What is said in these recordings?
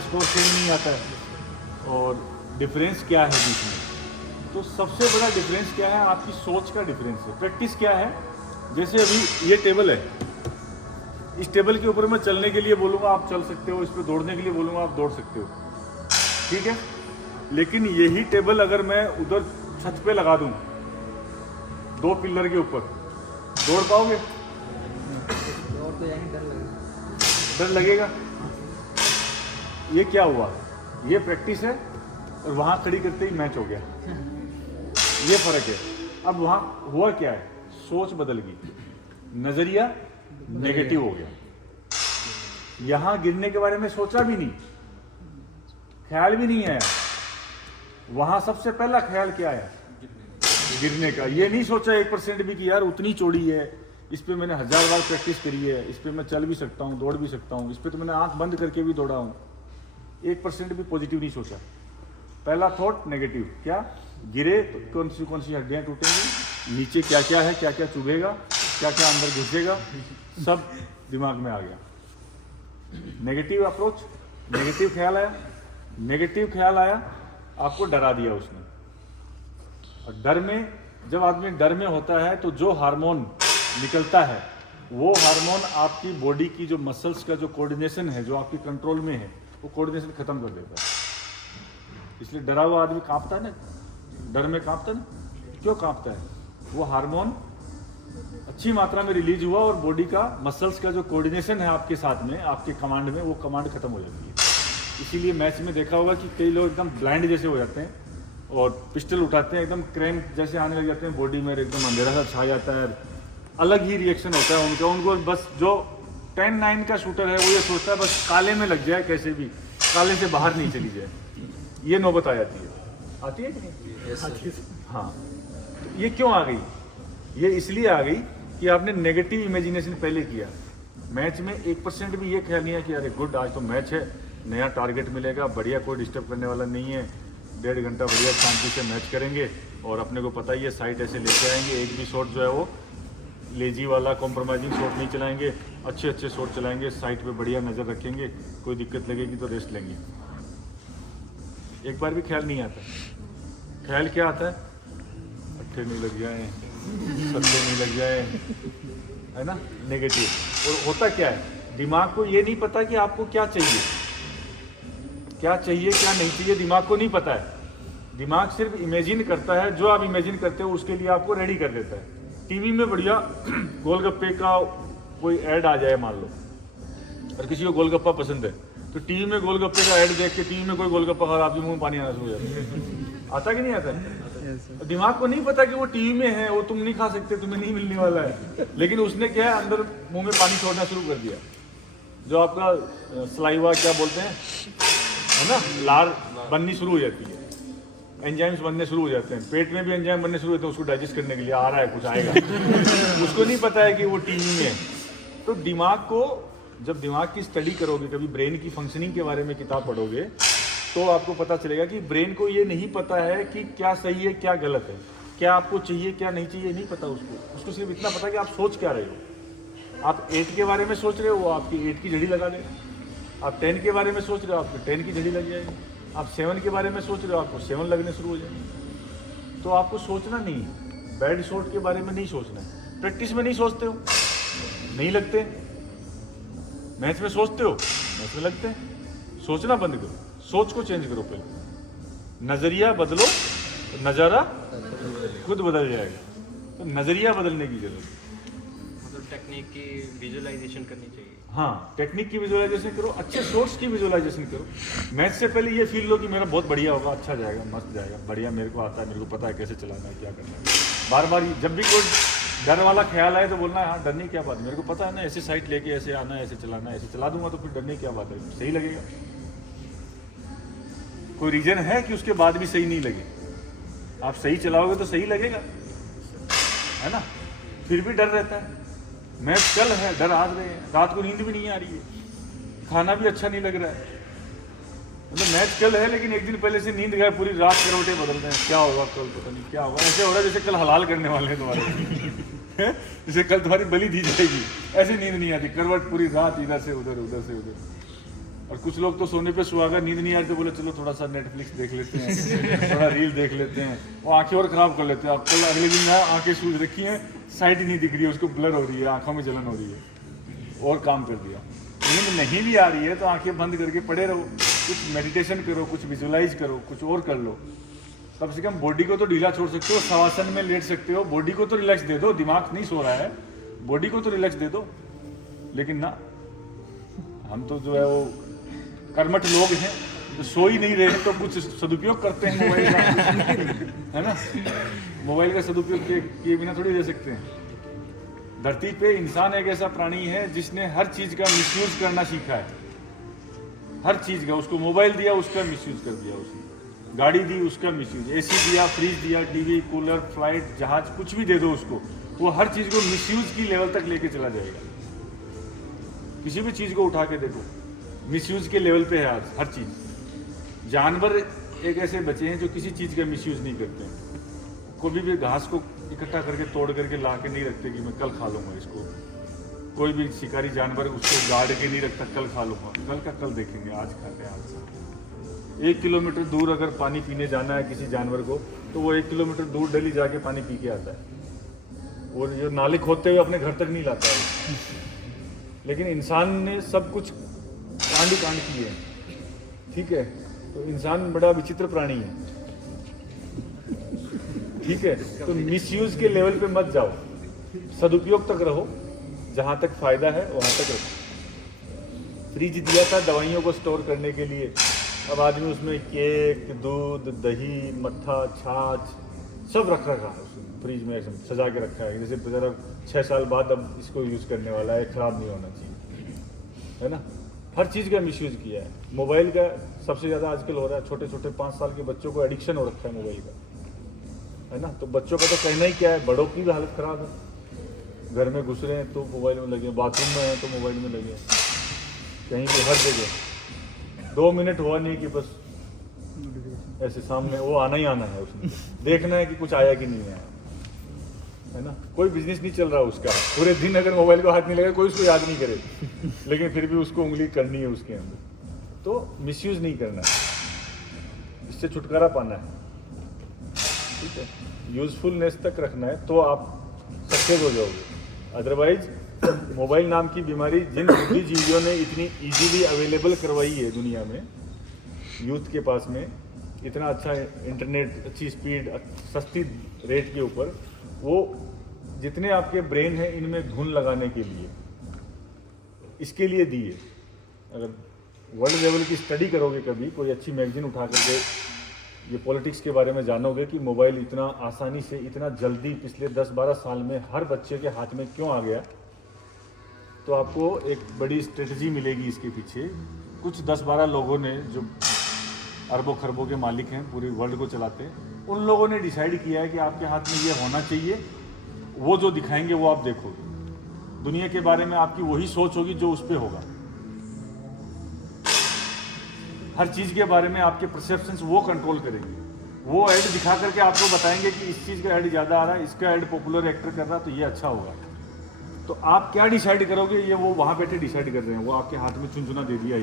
Score same नहीं आता है। और डिफरेंस क्या है बीच में? तो सबसे बड़ा डिफरेंस क्या है? आपकी सोच का डिफरेंस है। प्रैक्टिस क्या है? जैसे अभी ये टेबल है, इस टेबल के ऊपर मैं चलने के लिए बोलूँगा आप चल सकते हो, इस पर दौड़ने के लिए बोलूँगा आप दौड़ सकते हो, ठीक है। लेकिन यही टेबल अगर मैं उधर छत पे लगा दूँ 2 पिलर के ऊपर, दौड़ पाओगे? डर लगेगा। ये क्या हुआ? ये प्रैक्टिस है और वहाँ खड़ी करते ही मैच हो गया। ये फर्क है। अब वहाँ हुआ क्या है? सोच बदल गई, नजरिया नेगेटिव हो गया। यहाँ गिरने के बारे में सोचा भी नहीं, ख्याल भी नहीं आया। वहाँ सबसे पहला ख्याल क्या आया? गिरने का। ये नहीं सोचा 1% भी कि यार उतनी चौड़ी है, इस पे मैंने 1000 बार प्रैक्टिस करी है, इस पे मैं चल भी सकता हूँ, दौड़ भी सकता हूँ, इस पे तो मैंने आंख बंद करके भी दौड़ा हूँ। 1% भी पॉजिटिव नहीं सोचा। पहला थॉट नेगेटिव। क्या? गिरे तो कौन सी हड्डियाँ टूटेंगी, नीचे क्या क्या है, क्या क्या चुभेगा, क्या क्या अंदर घुसेगा, सब दिमाग में आ गया। नेगेटिव अप्रोच, नेगेटिव ख्याल आया। नेगेटिव ख्याल आया, आपको डरा दिया उसने। और डर में, जब आदमी डर में होता है तो जो हार्मोन निकलता है वो हार्मोन आपकी बॉडी की जो मसल्स का जो कोऑर्डिनेशन है, जो आपकी कंट्रोल में है, वो कोऑर्डिनेशन खत्म कर देता है। इसलिए डरा हुआ आदमी कांपता है ना, डर में कांपता है ना। क्यों कांपता है? वो हार्मोन अच्छी मात्रा में रिलीज हुआ और बॉडी का मसल्स का जो कोऑर्डिनेशन है आपके साथ में, आपके कमांड में, वो कमांड खत्म हो जाती है। इसीलिए मैच में देखा होगा कि कई लोग एकदम ब्लाइंड जैसे हो जाते हैं और पिस्टल उठाते हैं, एकदम क्रैम्प जैसे आने लग जाते हैं, बॉडी में एकदम अंधेरा सा छा जाता है, अलग ही रिएक्शन होता है उनका। उनको बस जो 10-9 का शूटर है वो ये सोचता है बस काले में लग जाए, कैसे भी काले से बाहर नहीं चली जाए। ये नौबत आ जाती है। आती है कि नहीं? आती है। हाँ, तो ये क्यों आ गई? ये इसलिए आ गई कि आपने नेगेटिव इमेजिनेशन पहले किया। मैच में 1% भी ये ख्याल नहीं है कि अरे गुड, आज तो मैच है, नया टारगेट मिलेगा, बढ़िया, कोई डिस्टर्ब करने वाला नहीं है, 1.5 घंटा बढ़िया शांति से मैच करेंगे। और अपने को पता ही है साइट ऐसे लेके आएंगे, एक भी शॉट जो है वो लेजी वाला कॉम्प्रोमाइजिंग शॉट नहीं चलाएंगे, अच्छे अच्छे शॉट चलाएंगे, साइट पे बढ़िया नज़र रखेंगे, कोई दिक्कत लगेगी तो रेस्ट लेंगे। एक बार भी ख्याल नहीं आता। ख्याल क्या आता है? अट्ठे नहीं लग जाए, सत्ते नहीं लग जाए, है ना, नेगेटिव। और होता क्या है? दिमाग को ये नहीं पता कि आपको क्या चाहिए, क्या चाहिए क्या नहीं चाहिए, दिमाग को नहीं पता है। दिमाग सिर्फ इमेजिन करता है, जो आप इमेजिन करते हो उसके लिए आपको रेडी कर देता है। टीवी में बढ़िया गोलगप्पे का कोई ऐड आ जाए मान लो, और किसी को गोलगप्पा पसंद है, तो टीवी में गोलगप्पे का ऐड देख के टीवी में कोई गोलगप्पा खा, आपके मुंह में पानी आना शुरू हो जाता है। आता कि नहीं आता है? दिमाग को नहीं पता कि वो टीवी में है, वो तुम नहीं खा सकते, तुम्हें नहीं मिलने वाला है, लेकिन उसने क्या है, अंदर मुंह में पानी छोड़ना शुरू कर दिया। जो आपका सलाइवा क्या बोलते हैं, है ना, लार बननी शुरू हो जाती है, एंजाइम्स बनने शुरू हो जाते हैं, पेट में भी एंजाइम बनने शुरू होते हैं, उसको डाइजेस्ट करने के लिए आ रहा है, कुछ आएगा। उसको नहीं पता है कि वो टीवी में है। तो दिमाग को, जब दिमाग की स्टडी करोगे, कभी ब्रेन की फंक्शनिंग के बारे में किताब पढ़ोगे, तो आपको पता चलेगा कि ब्रेन को ये नहीं पता है कि क्या सही है क्या गलत है, क्या आपको चाहिए क्या नहीं चाहिए, नहीं पता उसको सिर्फ इतना पता है कि आप सोच क्या रहे हो। आप 8 के बारे में सोच रहे हो, वो आपकी 8 की झड़ी लगा देगा। आप 10 के बारे में सोच रहे हो, आपको 10 की झड़ी लग जाएगी। आप 7 के बारे में सोच रहे हो, आपको 7 लगने शुरू हो जाएंगे। तो आपको सोचना नहीं है, बैड शॉट के बारे में नहीं सोचना है। प्रैक्टिस में नहीं सोचते हो, नहीं लगते। मैच में सोचते हो, मैच में लगते हैं। सोचना बंद करो, सोच को चेंज करो। पहले नज़रिया बदलो, नज़ारा खुद बदल जाएगा। तो नज़रिया बदलने की जरूरत है। मतलब टेक्निक की विजुअलाइजेशन करनी चाहिए। हाँ, टेक्निक की विजुअलाइजेशन करो, अच्छे शॉट्स की विजुअलाइजेशन करो। मैच से पहले ये फील लो कि मेरा बहुत बढ़िया होगा, अच्छा जाएगा, मस्त जाएगा, बढ़िया, मेरे को आता है, मेरे को पता है कैसे चलाना है, क्या करना है। बार बार जब भी कोई डर वाला ख्याल आए तो बोलना है, हाँ डरने क्या बात है, मेरे को पता है ना, ऐसे साइड लेके ऐसे आना है, ऐसे चलाना है, ऐसे चला दूंगा तो फिर डरने क्या बात है, सही लगेगा। कोई रीजन है कि उसके बाद भी सही नहीं लगे? आप सही चलाओगे तो सही लगेगा, है ना। फिर भी डर रहता है। मैच चल है, डर आ रहे हैं, रात को नींद भी नहीं आ रही है, खाना भी अच्छा नहीं लग रहा है। मतलब मैच कल है लेकिन एक दिन पहले से नींद गए, पूरी रात करवटें बदल रहे हैं, क्या होगा कल, पता नहीं क्या होगा। ऐसे हो रहा है जैसे कल हलाल करने वाले हैं तुम्हारे जैसे कल तुम्हारी बलि दी जाएगी, ऐसी नींद नहीं आती। करवट पूरी रात इधर से उधर, उधर से उधर। और कुछ लोग तो सोने पे सुहागा, नींद नहीं आ रही तो बोले चलो थोड़ा सा नेटफ्लिक्स देख लेते हैं, थोड़ा रील देख लेते हैं, वो आंखें और ख़राब कर लेते हैं। अब कल अगले दिन आंखें सूझ रखी हैं, साइट ही नहीं दिख रही है, उसको ब्लर हो रही है, आंखों में जलन हो रही है, और काम कर दिया। नींद नहीं भी आ रही है तो आंखें बंद करके पड़े रहो, कुछ मेडिटेशन करो, कुछ विजुलाइज करो, कुछ और कर लो। कम से कम बॉडी को तो ढीला छोड़ सकते हो, शवासन में लेट सकते हो, बॉडी को तो रिलैक्स दे दो, दिमाग नहीं सो रहा है, बॉडी को तो रिलैक्स दे दो। लेकिन ना, हम तो जो है वो कर्मठ लोग हैं, तो सो ही नहीं रहे तो कुछ सदुपयोग करते हैं मोबाइल का, है ना। मोबाइल का सदुपयोग किए बिना थोड़ी रह सकते हैं। धरती पे इंसान एक ऐसा प्राणी है जिसने हर चीज़ का मिसयूज करना सीखा है, हर चीज़ का। उसको मोबाइल दिया, उसका मिसयूज कर दिया उसने, गाड़ी दी, उसका मिसयूज, एसी दिया, फ्रिज दिया, टीवी, कूलर, फ्लाइट, जहाज, कुछ भी दे दो उसको, वो हर चीज़ को मिसयूज की लेवल तक लेके चला जाएगा। किसी भी चीज़ को उठा के देखो, मिसयूज के लेवल पे है आज हर चीज़। जानवर एक ऐसे बचे हैं जो किसी चीज़ का मिसयूज नहीं करते हैं। कोई भी घास को इकट्ठा करके तोड़ करके ला के नहीं रखते कि मैं कल खा लूँगा इसको। कोई भी शिकारी जानवर उसको गाड़ के नहीं रखता कल खा लूँगा, कल का कल देखेंगे, आज खाते हैं आज। 1 किलोमीटर दूर अगर पानी पीने जाना है किसी जानवर को, तो वो 1 किलोमीटर दूर डेली जाके पानी पी के आता है, और ये नाले खोदते हुए अपने घर तक नहीं लाता है। लेकिन इंसान ने सब कुछ कांड कांड किए हैं, ठीक है। तो इंसान बड़ा विचित्र प्राणी है, ठीक है। तो मिसयूज के लेवल पे मत जाओ, सदुपयोग तक रहो, जहाँ तक फायदा है वहाँ तक रखो। फ्रिज दिया था दवाइयों को स्टोर करने के लिए, अब आदमी उसमें केक, दूध, दही, मट्ठा, छाछ सब रख रखा है उसमें, फ्रिज में एकदम सजा के रखा है, जैसे जरा 6 साल बाद अब इसको यूज़ करने वाला है, ख़राब नहीं होना चाहिए, है ना। हर चीज़ का मिसयूज़ किया है। मोबाइल का सबसे ज़्यादा आजकल हो रहा है, छोटे छोटे 5 साल के बच्चों को एडिक्शन हो रखा है मोबाइल का, है ना। तो बच्चों का तो कहना ही क्या है, बड़ों की भी हालत ख़राब है। घर में घुस रहे हैं तो मोबाइल में लगे, बाथरूम में हैं तो मोबाइल में लगे, कहीं भी हर जगह। 2 मिनट हुआ नहीं कि बस ऐसे सामने वो आना ही आना है, उसमें देखना है कि कुछ आया कि नहीं आया, है ना। कोई बिजनेस नहीं चल रहा उसका, पूरे दिन अगर मोबाइल को हाथ नहीं लगे कोई उसको याद नहीं करे, लेकिन फिर भी उसको उंगली करनी है उसके अंदर। तो मिसयूज नहीं करना है, इससे छुटकारा पाना है, ठीक है। यूजफुलनेस तक रखना है तो आप सक्सेस हो जाओगे। अदरवाइज मोबाइल नाम की बीमारी जिन बुद्धिजीवियों ने इतनी इजीली अवेलेबल करवाई है दुनिया में, यूथ के पास में इतना अच्छा इंटरनेट, अच्छी स्पीड, सस्ती रेट के ऊपर, वो जितने आपके ब्रेन हैं इनमें घुन लगाने के लिए, इसके लिए दिए। अगर वर्ल्ड लेवल की स्टडी करोगे, कभी कोई अच्छी मैगजीन उठा करके ये पॉलिटिक्स के बारे में जानोगे कि मोबाइल इतना आसानी से, इतना जल्दी पिछले 10-12 साल में हर बच्चे के हाथ में क्यों आ गया, तो आपको एक बड़ी स्ट्रेटजी मिलेगी इसके पीछे। कुछ 10-12 लोगों ने, जो अरबों खरबों के मालिक हैं, पूरी वर्ल्ड को चलाते हैं, उन लोगों ने डिसाइड किया है कि आपके हाथ में ये होना चाहिए, वो जो दिखाएंगे वो आप देखोगे। दुनिया के बारे में आपकी वही सोच होगी जो उस पर होगा। हर चीज़ के बारे में आपके परसेप्शंस वो कंट्रोल करेंगे। वो ऐड दिखा करके आपको बताएंगे कि इस चीज़ का ऐड ज़्यादा आ रहा है, इसका ऐड पॉपुलर एक्टर कर रहा है तो ये अच्छा होगा। तो आप क्या डिसाइड करोगे, ये वो वहाँ बैठे डिसाइड कर रहे हैं। वो आपके हाथ में चुनचुना दे दिया,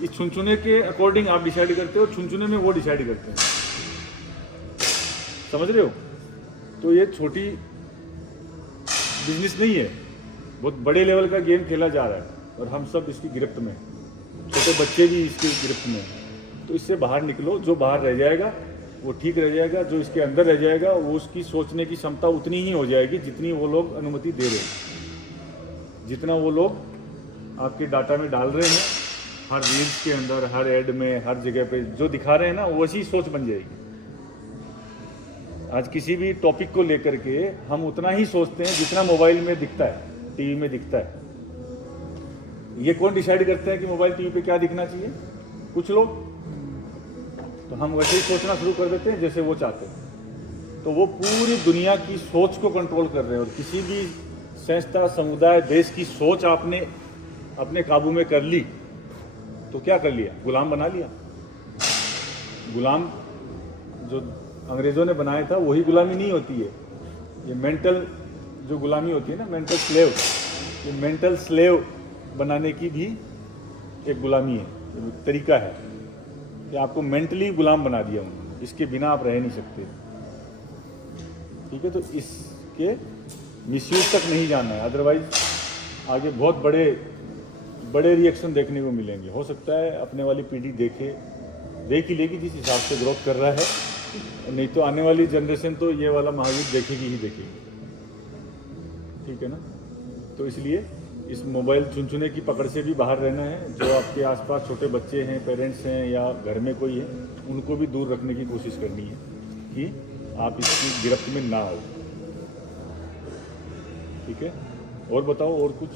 ये चुनचुने के अकॉर्डिंग आप डिसाइड करते हो, चुनचुने में वो डिसाइड करते हैं। समझ रहे हो। तो ये छोटी बिजनेस नहीं है, बहुत बड़े लेवल का गेम खेला जा रहा है और हम सब इसकी गिरफ्त में, छोटे बच्चे भी इसकी गिरफ्त में। तो इससे बाहर निकलो। जो बाहर रह जाएगा वो ठीक रह जाएगा, जो इसके अंदर रह जाएगा वो उसकी सोचने की क्षमता उतनी ही हो जाएगी जितनी वो लोग अनुमति दे रहे हैं, जितना वो लोग आपके डाटा में डाल रहे हैं, हर रील्स के अंदर, हर ऐड में, हर जगह पे जो दिखा रहे हैं ना, वैसी सोच बन जाएगी। आज किसी भी टॉपिक को लेकर के हम उतना ही सोचते हैं जितना मोबाइल में दिखता है, टीवी में दिखता है। ये कौन डिसाइड करते हैं कि मोबाइल टीवी पे क्या दिखना चाहिए? कुछ लोग। तो हम वैसे ही सोचना शुरू कर देते हैं जैसे वो चाहते हैं। तो वो पूरी दुनिया की सोच को कंट्रोल कर रहे हैं। और किसी भी संस्था, समुदाय, देश की सोच आपने अपने काबू में कर ली तो क्या कर लिया? गुलाम बना लिया। गुलाम जो अंग्रेज़ों ने बनाया था वही गुलामी नहीं होती है। ये मेंटल जो गुलामी होती है ना, मेंटल स्लेव, ये मेंटल स्लेव बनाने की भी एक गुलामी है। तरीका है कि आपको मेंटली गुलाम बना दिया उन्होंने, इसके बिना आप रह नहीं सकते। ठीक है, तो इसके मिसयूज तक नहीं जाना है, अदरवाइज आगे बहुत बड़े रिएक्शन देखने को मिलेंगे। हो सकता है अपने वाली पीढ़ी देख ही लेगी जिस हिसाब से ग्रोथ कर रहा है, नहीं तो आने वाली जनरेशन तो ये वाला महायुद्ध देखेगी ही देखेगी। ठीक है ना, तो इसलिए इस मोबाइल चुनचुने की पकड़ से भी बाहर रहना है। जो आपके आसपास छोटे बच्चे हैं, पेरेंट्स हैं या घर में कोई है, उनको भी दूर रखने की कोशिश करनी है कि आप इसकी गिरफ्त में ना आओ। ठीक है, और बताओ और कुछ।